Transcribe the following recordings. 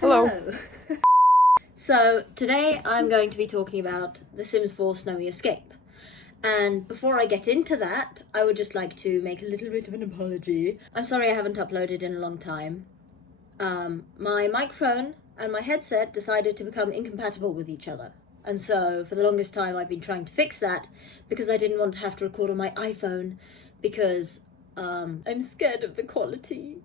Hello. So today I'm going to be talking about The Sims 4 Snowy Escape. And before I get into that, I would just like to make a little bit of an apology. I'm sorry I haven't uploaded in a long time. My microphone and my headset decided to become incompatible with each other. And so for the longest time I've been trying to fix that because I didn't want to have to record on my iPhone because I'm scared of the quality.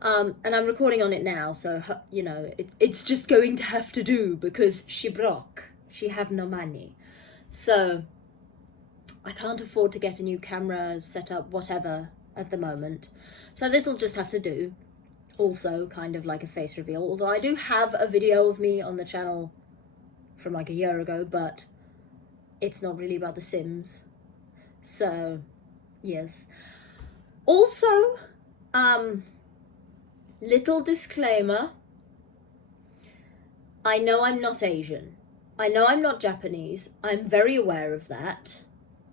And I'm recording on it now, so, you know, it's just going to have to do because she broke. She have no money. So, I can't afford to get a new camera, set up, whatever, at the moment. So this'll just have to do. Also, kind of like a face reveal, although I do have a video of me on the channel from like a year ago, but it's not really about The Sims. So, yes. Also, little disclaimer, I know I'm not Asian. I know I'm not Japanese. I'm very aware of that.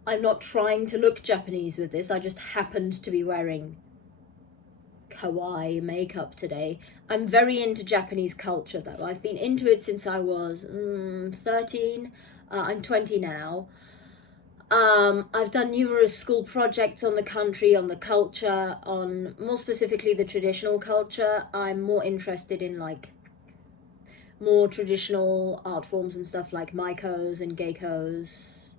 I'm not trying to look Japanese with this. I just happened to be wearing kawaii makeup today. I'm very into Japanese culture though. I've been into it since I was 13. I'm 20 now. I've done numerous school projects on the country, on the culture, on more specifically the traditional culture. I'm more interested in like more traditional art forms and stuff like maikos and geikos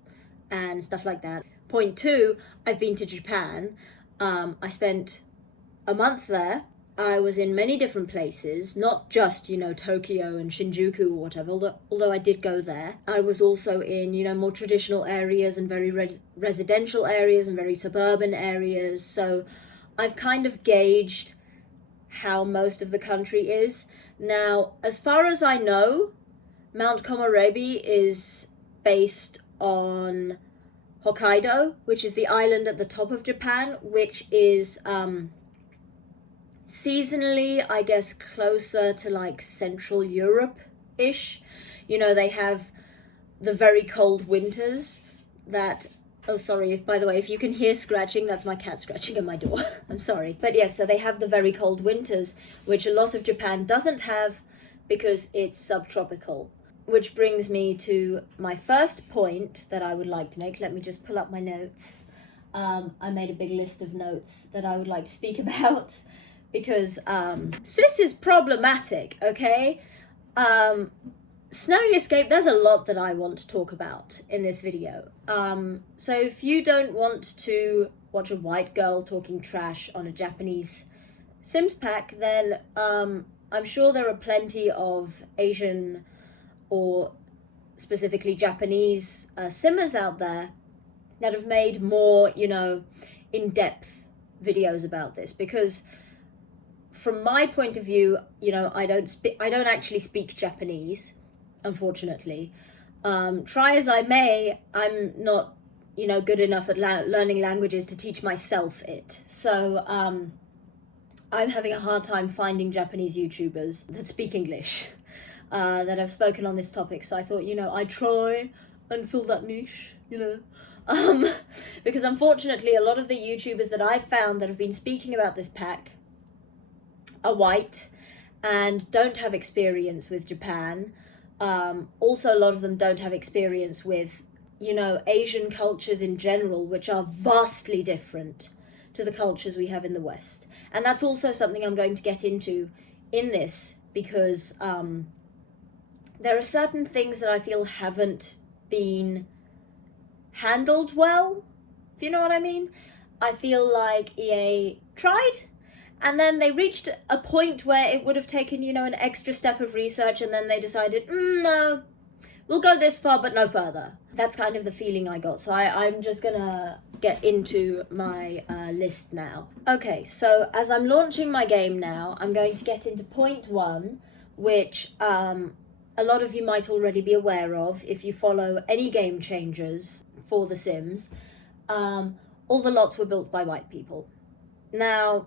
and stuff like that. Point two, I've been to Japan. I spent a month there. I was in many different places, not just, you know, Tokyo and Shinjuku or whatever, although I did go there. I was also in, you know, more traditional areas and very residential areas and very suburban areas. So I've kind of gauged how most of the country is. Now, as far as I know, Mount Komorebi is based on Hokkaido, which is the island at the top of Japan, which is seasonally, I guess, closer to like Central Europe-ish. You know, they have the very cold winters that, oh sorry, by the way, if you can hear scratching, that's my cat scratching at my door. I'm sorry. But yes, so they have the very cold winters, which a lot of Japan doesn't have because it's subtropical. Which brings me to my first point that I would like to make. Let me just pull up my notes. I made a big list of notes that I would like to speak about because sis is problematic, okay? Snowy Escape, there's a lot that I want to talk about in this video. So if you don't want to watch a white girl talking trash on a Japanese Sims pack, then I'm sure there are plenty of Asian or specifically Japanese Simmers out there that have made more, you know, in-depth videos about this, because from my point of view, you know, I don't actually speak Japanese, unfortunately. Try as I may, I'm not, you know, good enough at learning languages to teach myself it. So I'm having a hard time finding Japanese YouTubers that speak English that have spoken on this topic. So I thought, you know, I'd try and fill that niche, you know. Because unfortunately, a lot of the YouTubers that I've found that have been speaking about this pack are white and don't have experience with Japan. Also, a lot of them don't have experience with, you know, Asian cultures in general, which are vastly different to the cultures we have in the West. And that's also something I'm going to get into in this, because there are certain things that I feel haven't been handled well, if you know what I mean. I feel like EA tried, and then they reached a point where it would have taken, you know, an extra step of research, and then they decided, no, we'll go this far but no further. That's kind of the feeling I got. So I'm just gonna get into my list now. Okay, so as I'm launching my game now, I'm going to get into point one, which a lot of you might already be aware of if you follow any game changers for The Sims. All the lots were built by white people. Now,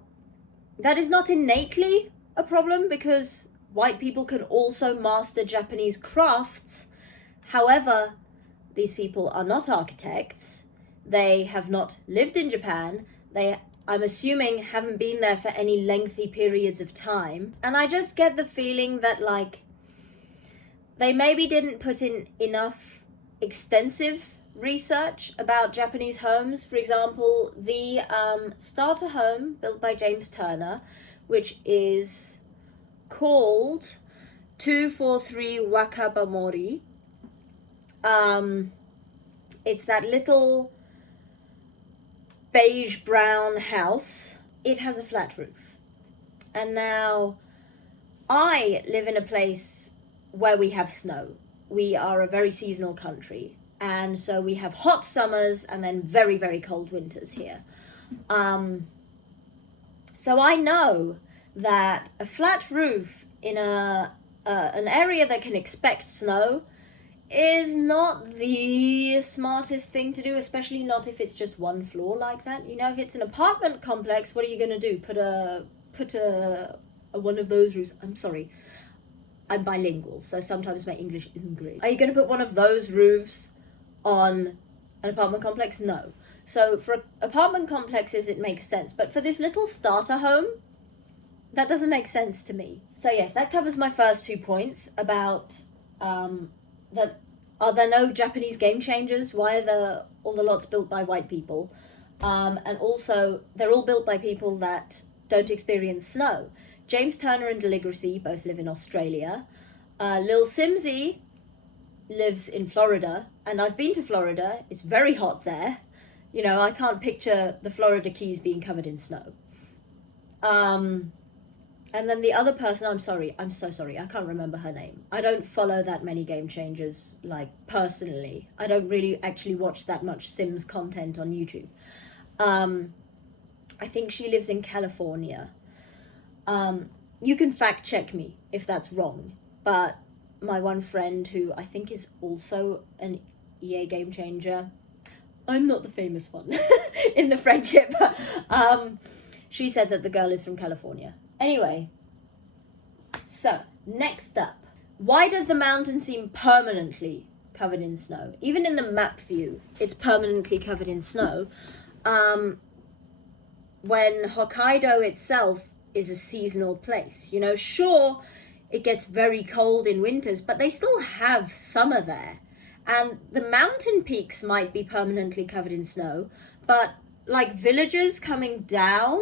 that is not innately a problem because white people can also master Japanese crafts. However, these people are not architects. They have not lived in Japan. They I'm assuming haven't been there for any lengthy periods of time. And I just get the feeling that, like, they maybe didn't put in enough extensive research about Japanese homes. For example, the starter home built by James Turner, which is called 243 Wakabamori. It's that little beige brown house. It has a flat roof. And now I live in a place where we have snow. We are a very seasonal country, and so we have hot summers and then very, very cold winters here. So I know that a flat roof in an area that can expect snow is not the smartest thing to do, especially not if it's just one floor like that. You know, if it's an apartment complex, what are you going to do? Put a one of those roofs. I'm sorry, I'm bilingual, so sometimes my English isn't great. Are you going to put one of those roofs on an apartment complex? No. So for apartment complexes, it makes sense. But for this little starter home, that doesn't make sense to me. So yes, that covers my first 2 points about that. Are there no Japanese game changers? Why are all the lots built by white people? And also, they're all built by people that don't experience snow. James Turner and Inaccuracies both live in Australia. Lil Simsy lives in Florida, and I've been to Florida. It's very hot there. You know, I can't picture the Florida Keys being covered in snow. And then the other person, I'm so sorry, I can't remember her name. I don't follow that many game changers, like, personally. I don't really actually watch that much Sims content on YouTube. I think she lives in California. You can fact check me if that's wrong, but my one friend, who I think is also an EA game changer, I'm not the famous one in the friendship, she said that the girl is from California. Anyway, so next up, why does the mountain seem permanently covered in snow? Even in the map view, it's permanently covered in snow. When Hokkaido itself is a seasonal place. You know, sure, it gets very cold in winters, but they still have summer there. And the mountain peaks might be permanently covered in snow, but like villages coming down,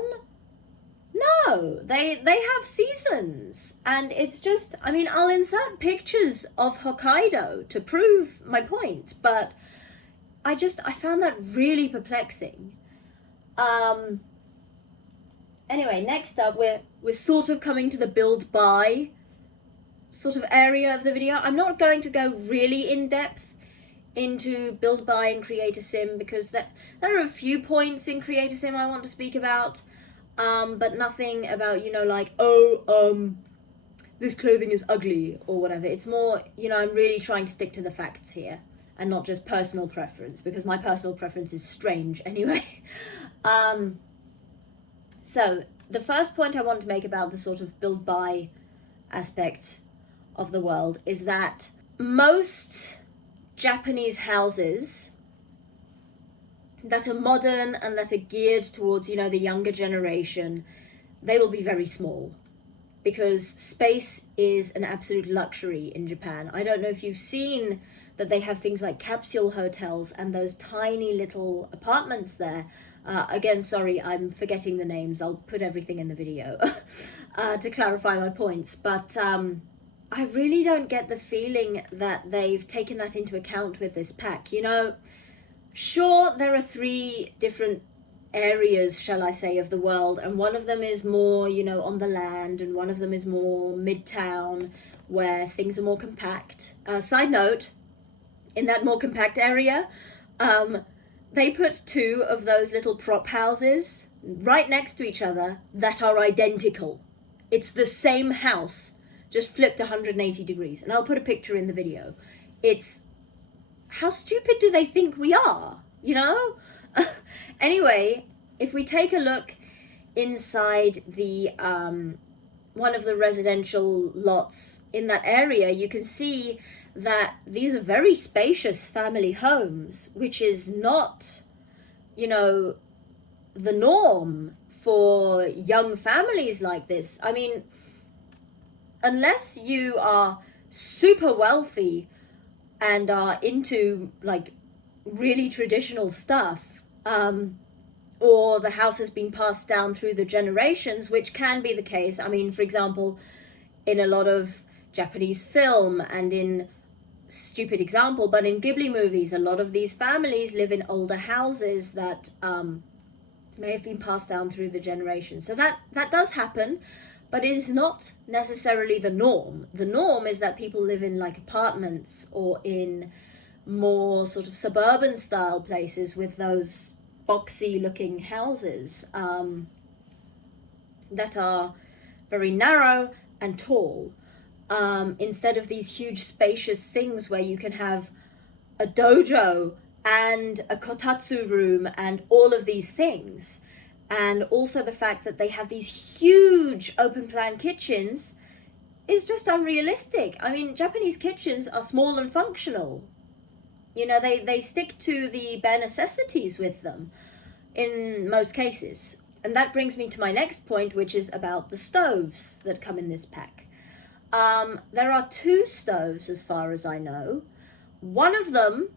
no, they have seasons. And it's just, I mean, I'll insert pictures of Hokkaido to prove my point, but I found that really perplexing. Anyway, next up, we're sort of coming to the build buy sort of area of the video. I'm not going to go really in depth into build buy and create a sim, because there are a few points in create a sim I want to speak about, but nothing about, you know, like, this clothing is ugly or whatever. It's more, you know, I'm really trying to stick to the facts here and not just personal preference, because my personal preference is strange anyway. So the first point I want to make about the sort of build buy aspect of the world is that most Japanese houses that are modern and that are geared towards, you know, the younger generation, they will be very small, because space is an absolute luxury in Japan. I don't know if you've seen that they have things like capsule hotels and those tiny little apartments there. Again, sorry, I'm forgetting the names. I'll put everything in the video to clarify my points. But I really don't get the feeling that they've taken that into account with this pack. You know, sure, there are 3 different areas, shall I say, of the world, and one of them is more, you know, on the land, and one of them is more midtown, where things are more compact. Side note, in that more compact area, they put 2 of those little prop houses right next to each other that are identical. It's the same house, just flipped 180 degrees. And I'll put a picture in the video. It's, how stupid do they think we are, you know? Anyway, if we take a look inside the one of the residential lots in that area, you can see that these are very spacious family homes, which is not, you know, the norm for young families like this. I mean, unless you are super wealthy and are into like really traditional stuff, or the house has been passed down through the generations, which can be the case. I mean, for example, in a lot of Japanese film, and in, stupid example, but in Ghibli movies, a lot of these families live in older houses that may have been passed down through the generations. So that does happen, but it is not necessarily the norm. The norm is that people live in like apartments or in more sort of suburban style places with those boxy looking houses that are very narrow and tall, instead of these huge spacious things where you can have a dojo and a kotatsu room and all of these things. And also the fact that they have these huge open plan kitchens is just unrealistic. I mean, Japanese kitchens are small and functional. You know, they stick to the bare necessities with them in most cases. And that brings me to my next point, which is about the stoves that come in this pack. There are 2 stoves as far as I know. One of them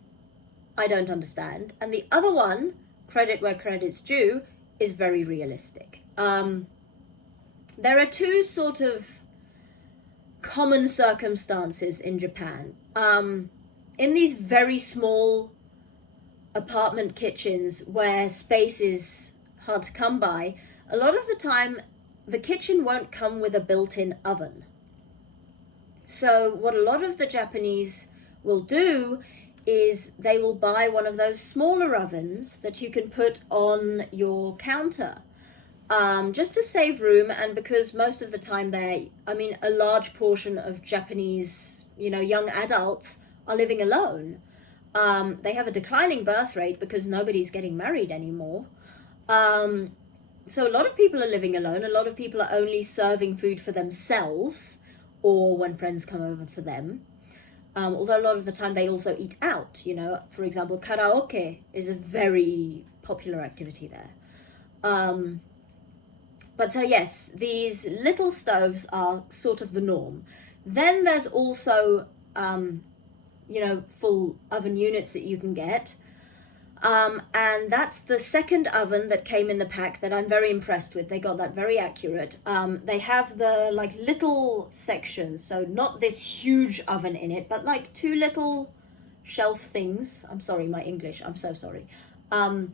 I don't understand, and the other one, credit where credit's due, is very realistic. There are 2 sort of common circumstances in Japan. In these very small apartment kitchens where space is hard to come by, a lot of the time the kitchen won't come with a built-in oven. So what a lot of the Japanese will do is they will buy one of those smaller ovens that you can put on your counter, just to save room, and because most of the time a large portion of Japanese, young adults are living alone. They have a declining birth rate because nobody's getting married anymore. So a lot of people are living alone. A lot of people are only serving food for themselves or when friends come over for them. Although a lot of the time they also eat out, For example, karaoke is a very popular activity there. But so yes, these little stoves are sort of the norm. Then there's also, full oven units that you can get. And that's the second oven that came in the pack that I'm very impressed with. They got that very accurate. They have the little sections, so not this huge oven in it, but 2 little shelf things. I'm sorry, my English, I'm so sorry. And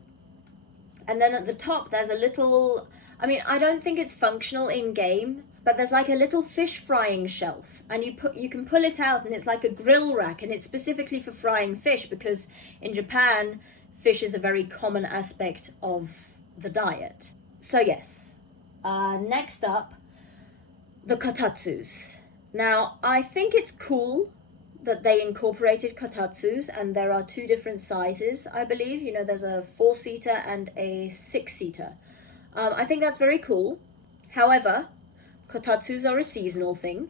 then at the top there's a little, I don't think it's functional in game, but there's a little fish frying shelf, and you can pull it out, and it's like a grill rack, and it's specifically for frying fish because in Japan fish is a very common aspect of the diet. So yes, next up, the kotatsus. Now, I think it's cool that they incorporated kotatsus, and there are 2 different sizes, I believe. There's a 4-seater and a 6-seater. I think that's very cool. However, kotatsus are a seasonal thing,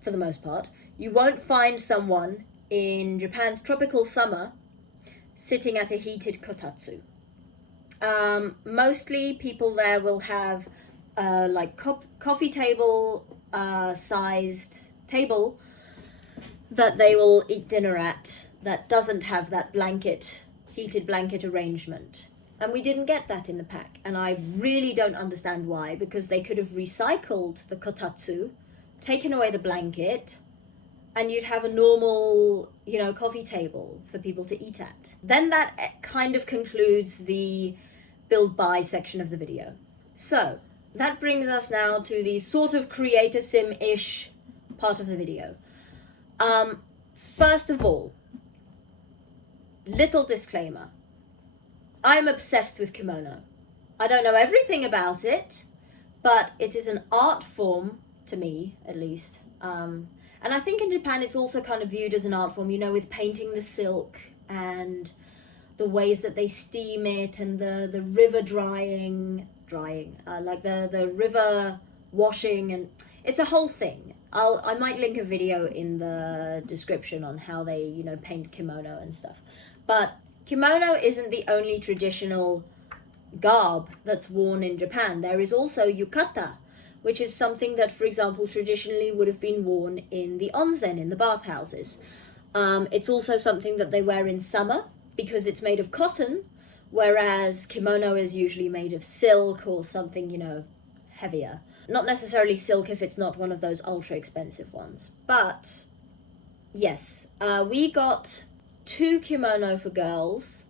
for the most part. You won't find someone in Japan's tropical summer sitting at a heated kotatsu. Mostly people there will have coffee table sized table that they will eat dinner at that doesn't have that heated blanket arrangement. And we didn't get that in the pack, and I really don't understand why, because they could have recycled the kotatsu, taken away the blanket, and you'd have a normal, coffee table for people to eat at. Then that kind of concludes the build buy section of the video. So that brings us now to the sort of creator sim-ish part of the video. First of all, little disclaimer. I'm obsessed with kimono. I don't know everything about it, but it is an art form, to me at least. And I think in Japan it's also kind of viewed as an art form, with painting the silk and the ways that they steam it, and the river drying, the river washing, and it's a whole thing. I might link a video in the description on how they, paint kimono and stuff. But kimono isn't the only traditional garb that's worn in Japan. There is also yukata, which is something that, for example, traditionally would have been worn in the onsen, in the bathhouses. It's also something that they wear in summer because it's made of cotton, whereas kimono is usually made of silk or something, you know, heavier. Not necessarily silk if it's not one of those ultra expensive ones. But yes, we got 2 kimono for girls.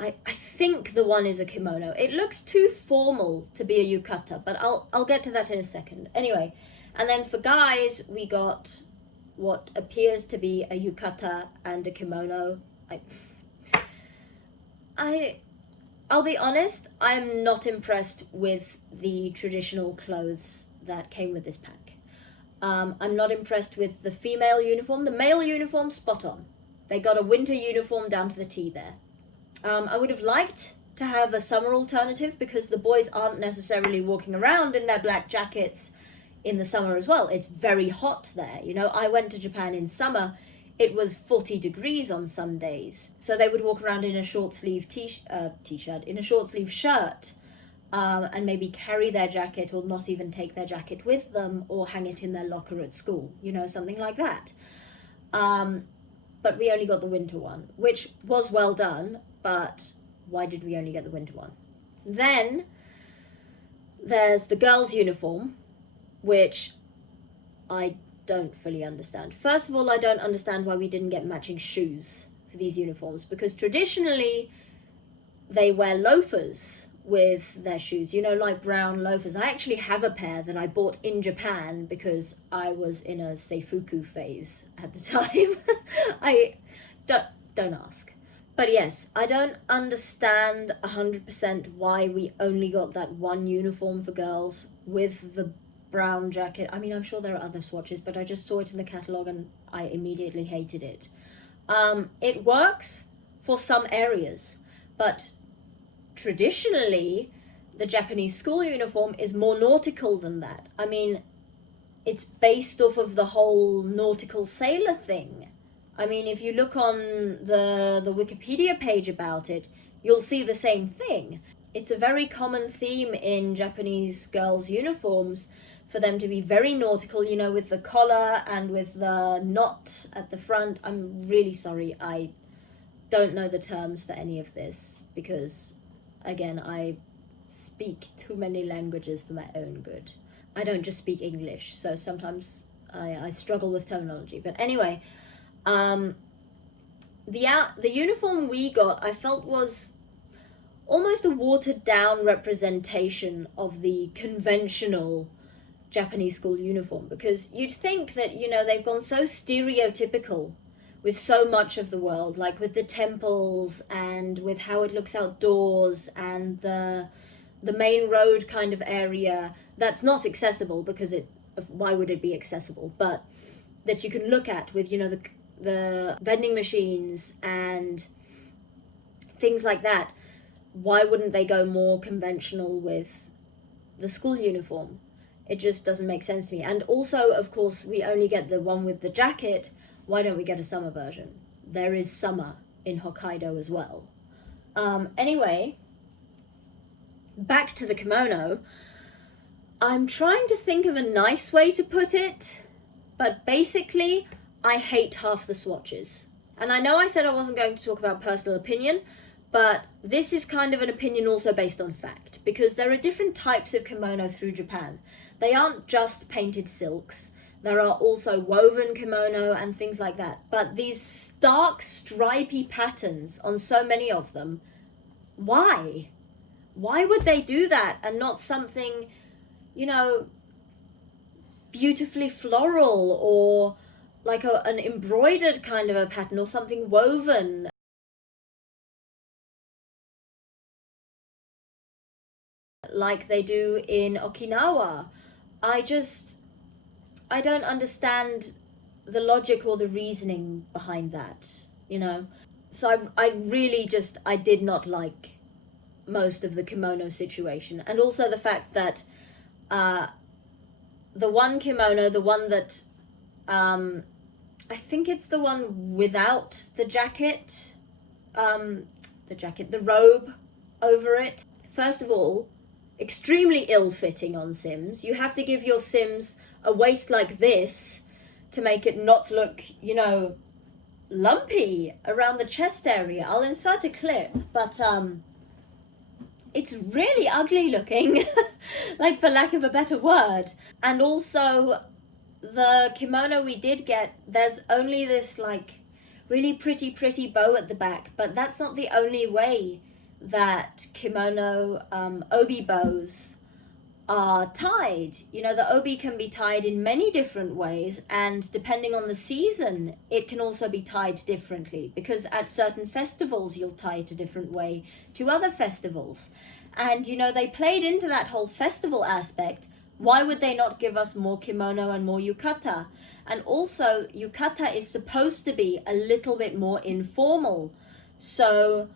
I think the one is a kimono. It looks too formal to be a yukata, but I'll get to that in a second. Anyway, and then for guys, we got what appears to be a yukata and a kimono. I'll be honest, I'm not impressed with the traditional clothes that came with this pack. I'm not impressed with the female uniform. The male uniform, spot on. They got a winter uniform down to the T there. I would have liked to have a summer alternative because the boys aren't necessarily walking around in their black jackets in the summer as well. It's very hot there. You know, I went to Japan in summer. It was 40 degrees on some days. So they would walk around in a short sleeve t-shirt, in a short sleeve shirt, and maybe carry their jacket or not even take their jacket with them or hang it in their locker at school, you know, something like that. But we only got the winter one, which was well done, but why did we only get the winter one? Then there's the girls' uniform, which I don't fully understand. First of all, I don't understand why we didn't get matching shoes for these uniforms, because traditionally they wear loafers with their shoes, you know, like brown loafers. I actually have a pair that I bought in Japan because I was in a seifuku phase at the time. I don't ask. But yes, I don't understand 100% why we only got that one uniform for girls with the brown jacket. I mean, I'm sure there are other swatches, but I just saw it in the catalogue and I immediately hated it. It works for some areas, but traditionally, the Japanese school uniform is more nautical than that. I mean, it's based off of the whole nautical sailor thing. I mean, if you look on the Wikipedia page about it, you'll see the same thing. It's a very common theme in Japanese girls' uniforms for them to be very nautical, you know, with the collar and with the knot at the front. I'm really sorry, I don't know the terms for any of this because, again, I speak too many languages for my own good. I don't just speak English, so sometimes I struggle with terminology. But anyway, the uniform we got, I felt, was almost a watered down representation of the conventional Japanese school uniform, because you'd think that, you know, they've gone so stereotypical with so much of the world, like with the temples and with how it looks outdoors and the main road kind of area that's not accessible because why would it be accessible, but that you can look at with, you know, the vending machines and things like that. Why wouldn't they go more conventional with the school uniform? It just doesn't make sense to me. And also, of course, we only get the one with the jacket. Why don't we get a summer version? There is summer in Hokkaido as well. Anyway, back to the kimono. I'm trying to think of a nice way to put it, but basically, I hate half the swatches. And I know I said I wasn't going to talk about personal opinion, but this is kind of an opinion also based on fact, because there are different types of kimono through Japan. They aren't just painted silks. There are also woven kimono and things like that. But these stark, stripy patterns on so many of them, why? Why would they do that and not something, you know, beautifully floral or like an embroidered kind of a pattern or something woven? Like they do in Okinawa. I don't understand the logic or the reasoning behind that, you know. So I really I did not like most of the kimono situation. And also the fact that the one kimono, the one that I think it's the one without the jacket, the robe, over it. First of all, extremely ill-fitting on Sims. You have to give your Sims a waist like this to make it not look, you know, lumpy around the chest area. I'll insert a clip, but it's really ugly looking, like, for lack of a better word. And also, the kimono we did get, there's only this, like, really pretty bow at the back, but that's not the only way that kimono obi bows are tied. You know, the obi can be tied in many different ways, and depending on the season, it can also be tied differently, because at certain festivals you'll tie it a different way to other festivals. And, you know, they played into that whole festival aspect. Why would they not give us more kimono and more yukata? And also, yukata is supposed to be a little bit more informal. So,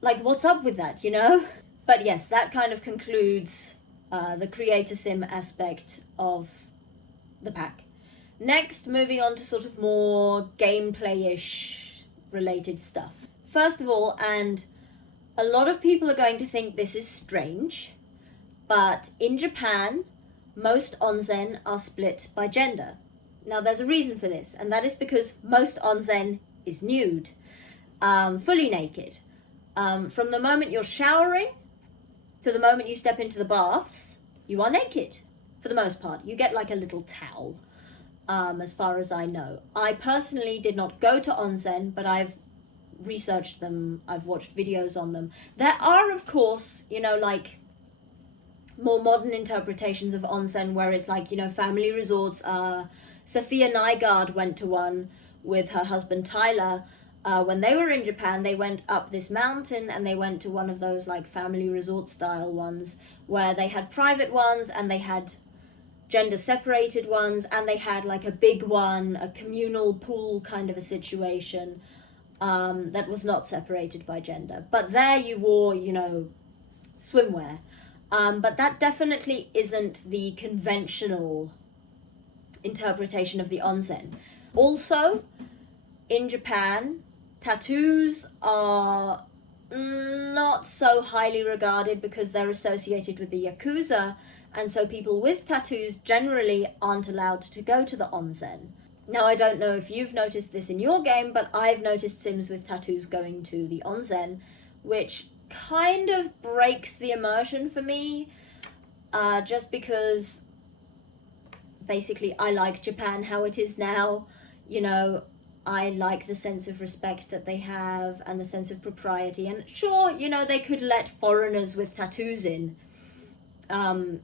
like, what's up with that, you know? But yes, that kind of concludes the creator sim aspect of the pack. Next, moving on to sort of more gameplay-ish related stuff. First of all, and a lot of people are going to think this is strange, but in Japan, most onsen are split by gender. Now, there's a reason for this, and that is because most onsen is nude, fully naked. From the moment you're showering to the moment you step into the baths, you are naked, for the most part. You get like a little towel, as far as I know. I personally did not go to onsen, but I've researched them, I've watched videos on them. There are, of course, you know, like, more modern interpretations of onsen where it's like, you know, family resorts. Sophia Nygaard went to one with her husband Tyler. When they were in Japan, they went up this mountain and they went to one of those like family resort style ones where they had private ones and they had gender separated ones and they had like a big one, a communal pool kind of a situation that was not separated by gender. But there you wore, you know, swimwear. But that definitely isn't the conventional interpretation of the onsen. Also, in Japan, tattoos are not so highly regarded because they're associated with the Yakuza, and so people with tattoos generally aren't allowed to go to the onsen. Now, I don't know if you've noticed this in your game, but I've noticed Sims with tattoos going to the onsen, which kind of breaks the immersion for me, just because basically I like Japan how it is now. You know, I like the sense of respect that they have and the sense of propriety. And sure, you know, they could let foreigners with tattoos in,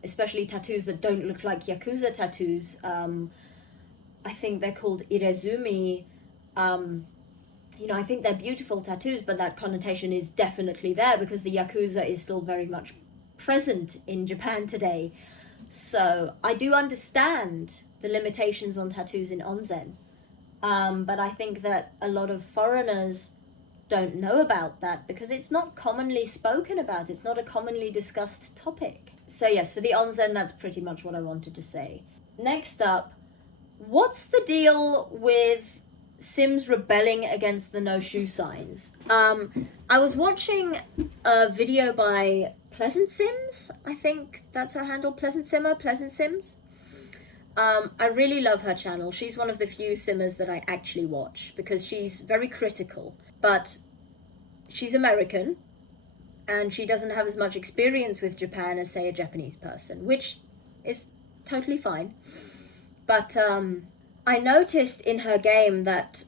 especially tattoos that don't look like Yakuza tattoos. I think they're called irezumi. You know, I think they're beautiful tattoos, but that connotation is definitely there because the Yakuza is still very much present in Japan today. So I do understand the limitations on tattoos in onsen. But I think that a lot of foreigners don't know about that because it's not commonly spoken about. It's not a commonly discussed topic. So yes, for the onsen, that's pretty much what I wanted to say. Next up, what's the deal with Sims rebelling against the no shoe signs? I was watching a video by Pleasant Sims. I think that's her handle, Pleasant Sims. I really love her channel. She's one of the few simmers that I actually watch because she's very critical. But she's American and she doesn't have as much experience with Japan as, say, a Japanese person, which is totally fine. But I noticed in her game that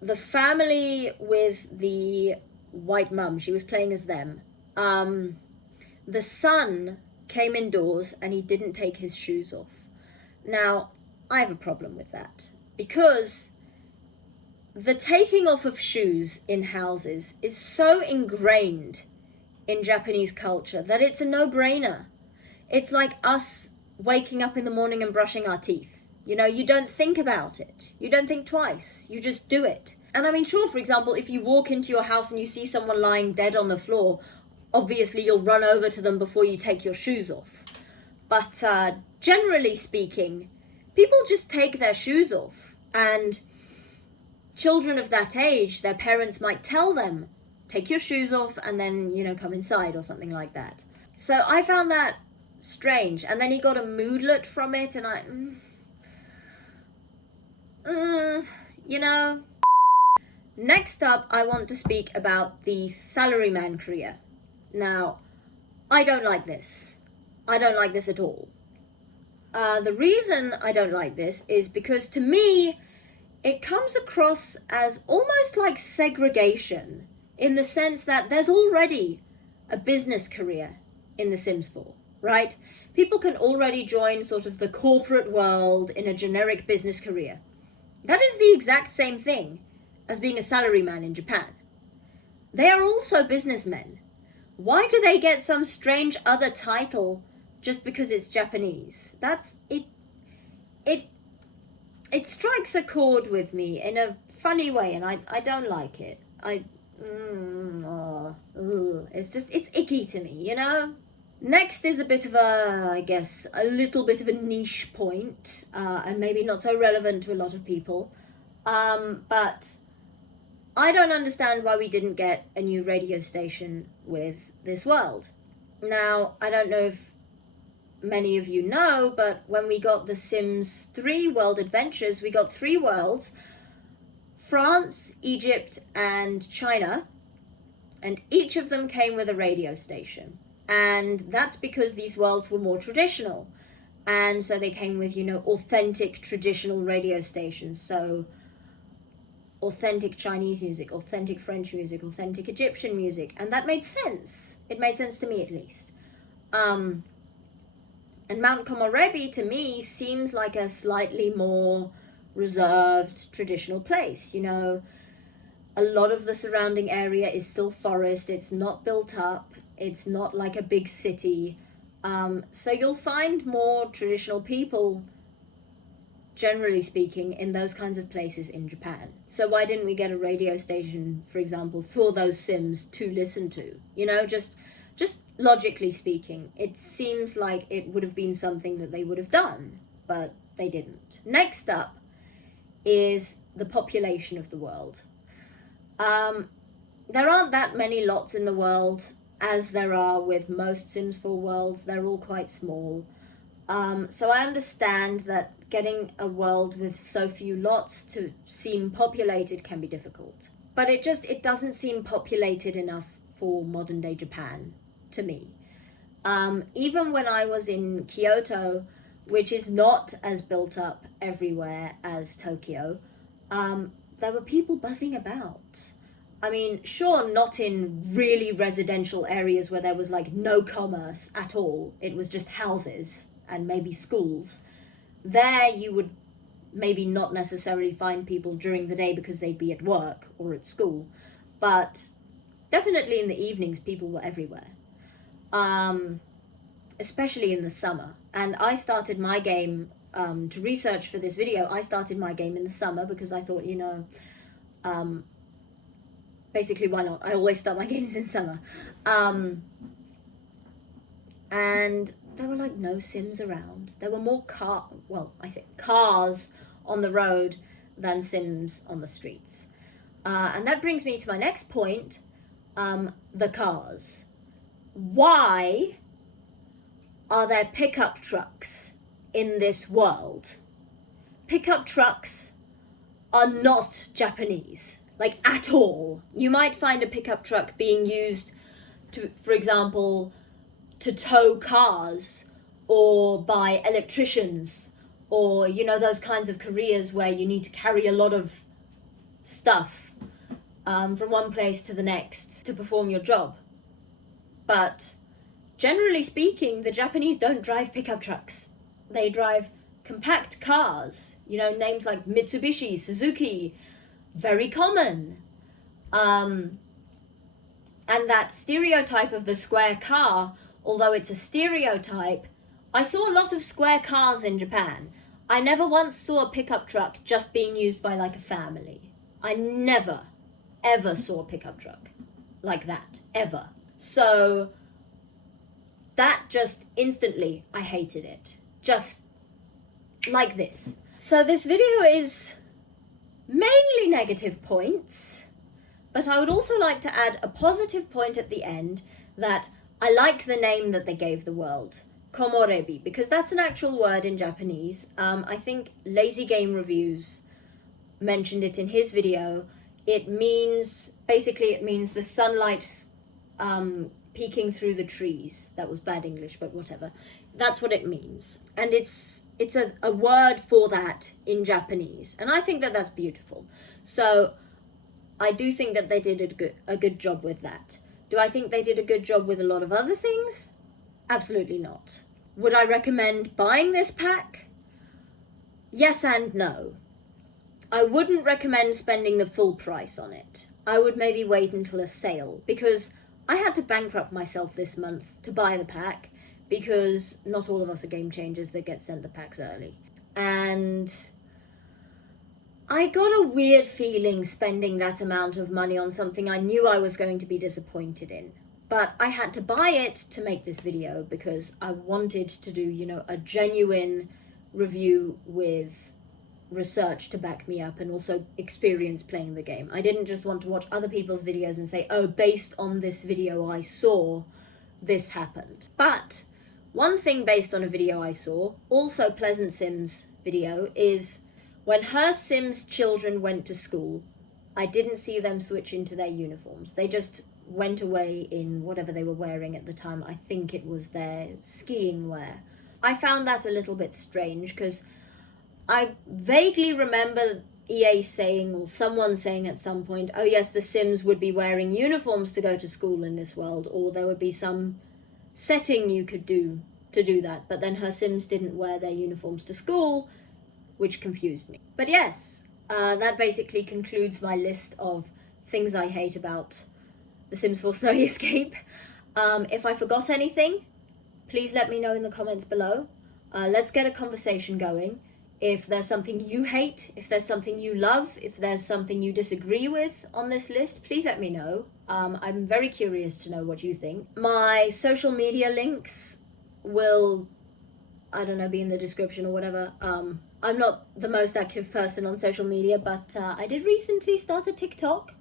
the family with the white mum, she was playing as them, the son came indoors and he didn't take his shoes off. Now, I have a problem with that because the taking off of shoes in houses is so ingrained in Japanese culture that it's a no-brainer. It's like us waking up in the morning and brushing our teeth. You know, you don't think about it. You don't think twice. You just do it. And I mean, sure, for example, if you walk into your house and you see someone lying dead on the floor, obviously you'll run over to them before you take your shoes off. But generally speaking, people just take their shoes off. And children of that age, their parents might tell them, take your shoes off and then, you know, come inside or something like that. So I found that strange. And then he got a moodlet from it, and you know. Next up, I want to speak about the salaryman career. Now, I don't like this. I don't like this at all. The reason I don't like this is because, to me, it comes across as almost like segregation, in the sense that there's already a business career in The Sims 4, right? People can already join sort of the corporate world in a generic business career. That is the exact same thing as being a salaryman in Japan. They are also businessmen. Why do they get some strange other title just because it's Japanese? That's it. It strikes a chord with me in a funny way, and I don't like it. It's icky to me, you know? Next is a bit of a, I guess, a little bit of a niche point, and maybe not so relevant to a lot of people. But I don't understand why we didn't get a new radio station with this world. Now, I don't know if many of you know, but when we got The Sims 3 World Adventures, we got 3 worlds: France, Egypt, and China, and each of them came with a radio station. And that's because these worlds were more traditional, and so they came with, you know, authentic traditional radio stations. So authentic Chinese music, authentic French music, authentic Egyptian music, and that made sense. It made sense to me, at least. And Mount Komorebi, to me, seems like a slightly more reserved, traditional place. You know, a lot of the surrounding area is still forest. It's not built up. It's not like a big city. So you'll find more traditional people, generally speaking, in those kinds of places in Japan. So why didn't we get a radio station, for example, for those Sims to listen to? You know, just logically speaking, it seems like it would have been something that they would have done, but they didn't. Next up is the population of the world. There aren't that many lots in the world, as there are with most Sims 4 worlds. They're all quite small. So I understand that getting a world with so few lots to seem populated can be difficult. But it doesn't seem populated enough for modern day Japan, to me. Even when I was in Kyoto, which is not as built up everywhere as Tokyo, there were people buzzing about. I mean, sure, not in really residential areas where there was like no commerce at all. It was just houses and maybe schools. There you would maybe not necessarily find people during the day because they'd be at work or at school. But definitely in the evenings, people were everywhere. Especially in the summer. And I started my game, to research for this video, I started my game in the summer because I thought, you know, basically, why not? I always start my games in summer. And there were like no Sims around. There were more cars on the road than Sims on the streets. And that brings me to my next point, the cars. Why are there pickup trucks in this world? Pickup trucks are not Japanese, like at all. You might find a pickup truck being used to, for example, to tow cars or by electricians, or, you know, those kinds of careers where you need to carry a lot of stuff from one place to the next to perform your job. But generally speaking, the Japanese don't drive pickup trucks. They drive compact cars, you know, names like Mitsubishi, Suzuki, very common. And that stereotype of the square car, although it's a stereotype, I saw a lot of square cars in Japan. I never once saw a pickup truck just being used by like a family. I never, ever saw a pickup truck like that, ever. So that just instantly, I hated it. Just like this. So this video is mainly negative points, But I would also like to add a positive point at the end that I like the name that they gave the world, Komorebi, because that's an actual word in Japanese. I think Lazy Game Reviews mentioned it in his video. It means the sunlight peeking through the trees. That was bad English, but whatever. That's what it means. And it's a word for that in Japanese. And I think that that's beautiful. So I do think that they did a good job with that. Do I think they did a good job with a lot of other things? Absolutely not. Would I recommend buying this pack? Yes and no. I wouldn't recommend spending the full price on it. I would maybe wait until a sale, because I had to bankrupt myself this month to buy the pack, because not all of us are game changers that get sent the packs early. And I got a weird feeling spending that amount of money on something I knew I was going to be disappointed in. But I had to buy it to make this video because I wanted to do, a genuine review with research to back me up and also experience playing the game. I didn't just want to watch other people's videos and say, oh, based on this video I saw, this happened. But one thing based on a video I saw, also Pleasant Sim's video, is when her Sims children went to school, I didn't see them switch into their uniforms. They just went away in whatever they were wearing at the time. I think it was their skiing wear. I found that a little bit strange because I vaguely remember EA saying, or someone saying at some point, oh yes, the Sims would be wearing uniforms to go to school in this world, or there would be some setting you could do to do that. But then her Sims didn't wear their uniforms to school, which confused me. But yes, that basically concludes my list of things I hate about The Sims 4 Snowy Escape. If I forgot anything, please let me know in the comments below. Let's get a conversation going. If there's something you hate, if there's something you love, if there's something you disagree with on this list, please let me know. I'm very curious to know what you think. My social media links will, I don't know, be in the description or whatever. I'm not the most active person on social media, but I did recently start a TikTok.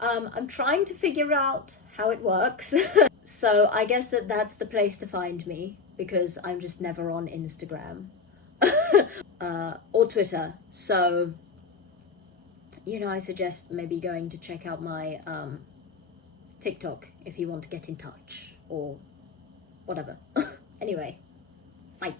I'm trying to figure out how it works. So I guess that's the place to find me, because I'm just never on Instagram. Or Twitter. So, I suggest maybe going to check out my TikTok if you want to get in touch or whatever. Anyway, bye.